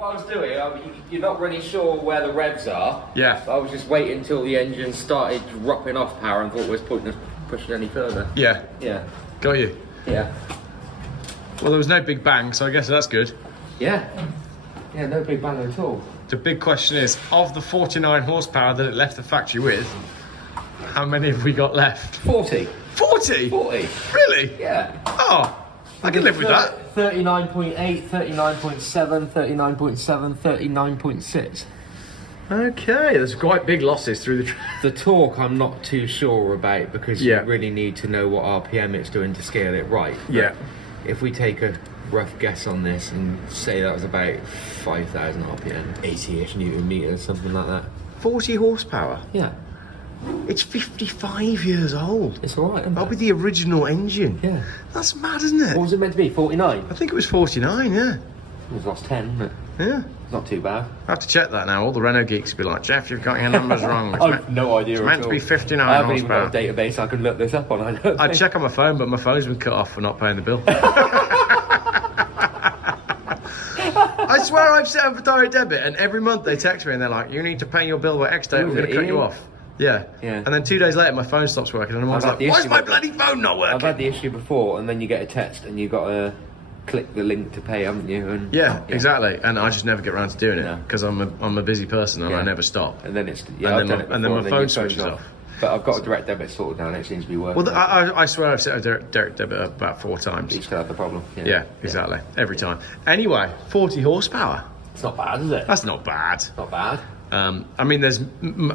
What I was doing, you're not really sure where the revs are. Yeah. So I was just waiting until the engine started dropping off power and thought it was pointless pushing any further. Yeah. Yeah. Got you. Yeah. Well, there was no big bang, so I guess that's good. Yeah. Yeah, no big bang at all. The big question is, of the 49 horsepower that it left the factory with, how many have we got left? 40. 40? 40. Really? Yeah. Oh, I can live with that. 39.8, 39.7, 39.7, 39.6. Okay, there's quite big losses through the... The torque I'm not too sure about because Yeah. you really need to know what RPM it's doing to scale it right. But Yeah. if we take a rough guess on this and say that was about 5,000 RPM, 80-ish Newton meters, something like that. 40 horsepower? Yeah. It's 55 years old. It's alright, isn't That'll it? be the original engine. Yeah. That's mad, isn't it? What was it meant to be, 49? I think it was 49, yeah. We've lost 10, isn't it? Yeah. Not too bad. I have to check that now. All the Renault geeks will be like, Jeff, you've got your numbers wrong. It's I've no idea it's at meant to all. be 59 I haven't even got a horsepower. database I can look this up on. I don't I'd think. check on my phone, but my phone's been cut off for not paying the bill. I swear I've set up a direct debit, and every month they text me and they're like, you need to pay your bill by X date, we're going to cut you off. Yeah. Yeah. And then 2 days later, my phone stops working, and I'm always I've like, had the why is issue my with bloody phone not working? I've had the issue before, and then you get a text and you've got to click the link to pay, haven't you? And Yeah, exactly. And I just never get around to doing it No. because I'm a busy person and I never stop. And then it's And then my phone your switches phone's off. But I've got a direct debit sorted now, and it seems to be working. Well, I swear I've set a direct debit up about 4 times. You still have the problem. Yeah, exactly. Every time. Anyway, 40 horsepower. It's not bad, is it? That's not bad. Not bad. I mean,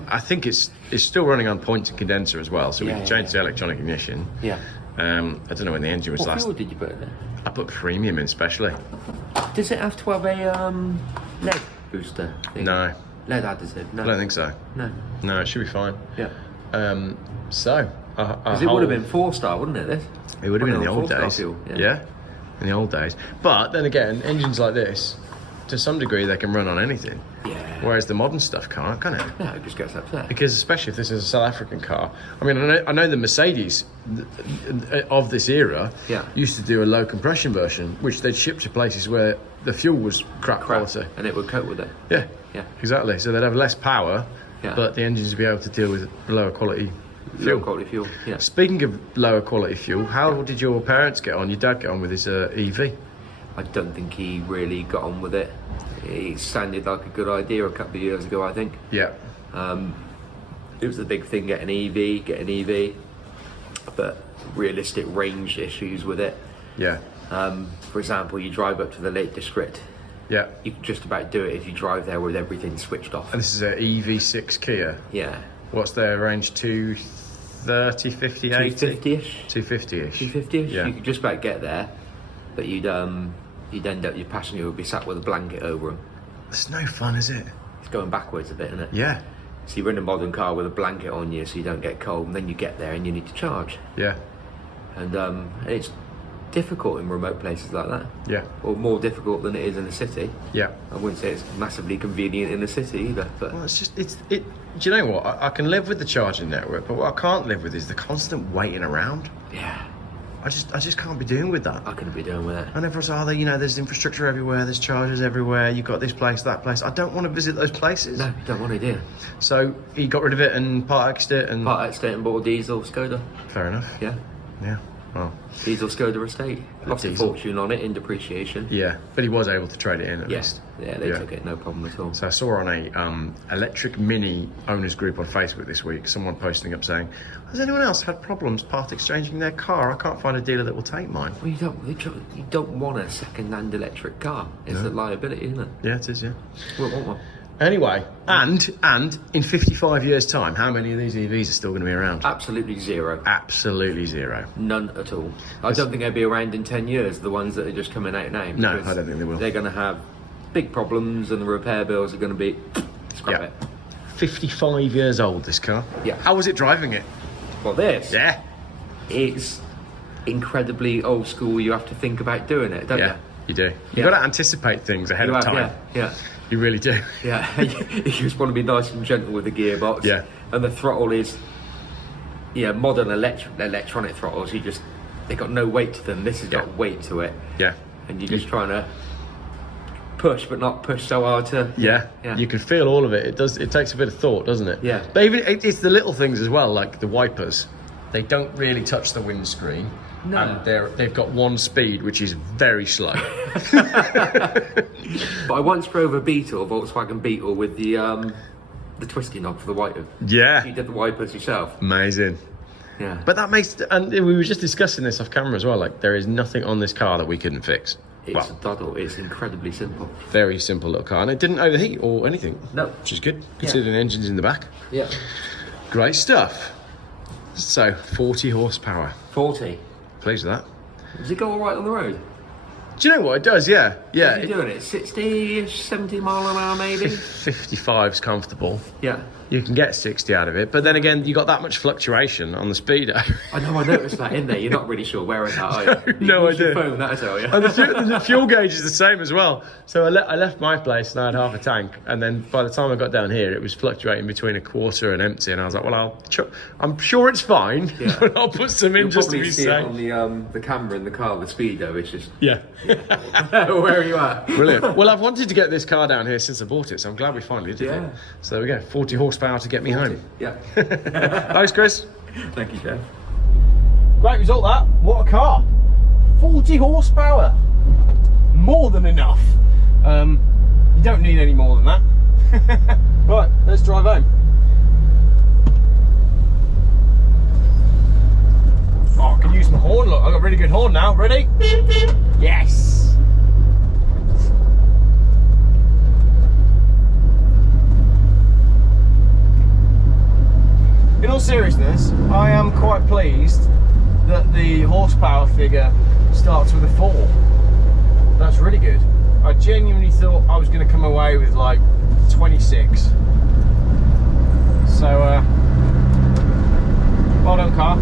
I think it's still running on point and condenser as well, so we can change the electronic ignition. Yeah. I don't know when the engine was What last. fuel did you put in there? I put premium in specially. Does it have to have a lead booster thing? No, Lead additive? No. I don't think so. No. No, it should be fine. Yeah. So, Because it would have been 4-star, wouldn't it, this? It would have been in the old 4-star days. fuel, Yeah, in the old days. But then again, engines like this, to some degree, they can run on anything. Yeah. Whereas the modern stuff can't, can it? No, it just gets upset. Because especially if this is a South African car. I mean, I know the Mercedes of this era used to do a low compression version, which they'd ship to places where the fuel was crap quality. And it would cope with it. Yeah, Yeah. exactly. So they'd have less power, but the engines would be able to deal with lower quality fuel. Low quality fuel, yeah. Speaking of lower quality fuel, how did your parents get on? Your dad get on with his EV? I don't think he really got on with it. It sounded like a good idea a couple of years ago, I think. Yeah. It was the big thing, get an EV, but realistic range issues with it. Yeah. For example, you drive up to the Lake District, Yeah. you can just about do it if you drive there with everything switched off. And this is an EV6 Kia. Yeah. What's their range? 230, 50, 80? 250-ish? 250-ish. 250-ish? Yeah. You could just about get there, but you'd end up, your passenger would be sat with a blanket over him. It's no fun, is it? It's going backwards a bit, isn't it? Yeah. So you're in a modern car with a blanket on you so you don't get cold, and then you get there and you need to charge. Yeah. And it's difficult in remote places like that. Yeah. Or more difficult than it is in the city. Yeah. I wouldn't say it's massively convenient in the city either, but Well, it's just, do you know what? I can live with the charging network, but what I can't live with is the constant waiting around. yeah, I just can't be doing with that. I couldn't be doing with it. And everyone's, there's infrastructure everywhere, there's chargers everywhere, you've got this place, that place. I don't want to visit those places. No, you don't want to do. So he got rid of it and part-exed it and... Part estate and bought a diesel Skoda. Fair enough. Yeah. Yeah. Well, Diesel Skoda estate. Lost a diesel. fortune on it in depreciation. yeah. But he was able to trade it in at Yes. least. Yeah, they took it, no problem at all. So I saw on a electric Mini owners group on Facebook this week, someone posting up saying, has anyone else had problems part exchanging their car? I can't find a dealer that will take mine. Well, you don't want a second-hand electric car. It's a liability, isn't it? Yeah, it is, yeah. We won't want one. Anyway, and in 55 years' time, how many of these EVs are still going to be around? Absolutely zero. Absolutely zero. None at all. I don't think they'll be around in 10 years, the ones that are just coming out now. No, because I don't think they will. They're going to have big problems and the repair bills are going to be scrap Yeah. it. 55 years old, this car. Yeah. How was it driving it? Well, this, Yeah. it's incredibly old school. You have to think about doing it, don't Yeah, you do. You've Yeah. got to anticipate things ahead you? of time. Yeah. You really do. Yeah. You just want to be nice and gentle with the gearbox. Yeah. And the throttle is, modern electronic throttles. They got no weight to them. This has got weight to it. Yeah. And you're just trying to push, but not push so hard to. Yeah, you can feel all of it. It does. It takes a bit of thought, doesn't it? Yeah. But even it's the little things as well, like the wipers. They don't really touch the windscreen. No. And they've got one speed, which is very slow. But I once drove a Volkswagen Beetle, with the twisty knob for the wipers. Yeah. You did the wipers yourself. Amazing. Yeah. But that makes, and we were just discussing this off camera as well, like there is nothing on this car that we couldn't fix. It's a doddle. It's incredibly simple. Very simple little car, and it didn't overheat or anything. No. Which is good, considering the engine's in the back. Yeah. Great stuff. So, 40 horsepower. 40. Pleased with that. Does it go all right on the road? Do you know what it does? Yeah. Yeah. What's it doing it? 60-ish, 70 mile an hour maybe? 55's comfortable. Yeah. You can get 60 out of it, but then again, you got that much fluctuation on the speedo. I know, I noticed that in there. You're not really sure where it's at, are you? No Use your idea. phone, that'll tell you. And the fuel gauge is the same as well. So I left my place and I had half a tank, and then by the time I got down here, it was fluctuating between a quarter and empty, and I was like, well, I'm sure it's fine, but I'll put some in. You'll just to probably be see safe. it on the camera in the car, the speedo, it's just... Yeah. Where are you at? Brilliant. Well, I've wanted to get this car down here since I bought it, so I'm glad we finally did it. So there we go, 40 horsepower to get me home. Yeah. Thanks, Chris. Thank you, Geoff. Great result, that. What a car. 40 horsepower. More than enough. You don't need any more than that. Right, let's drive home. Oh, I can use my horn. Look, I've got a really good horn now. Ready? Yes. In all seriousness, I am quite pleased that the horsepower figure starts with a 4. That's really good. I genuinely thought I was going to come away with like 26. So, well done, car.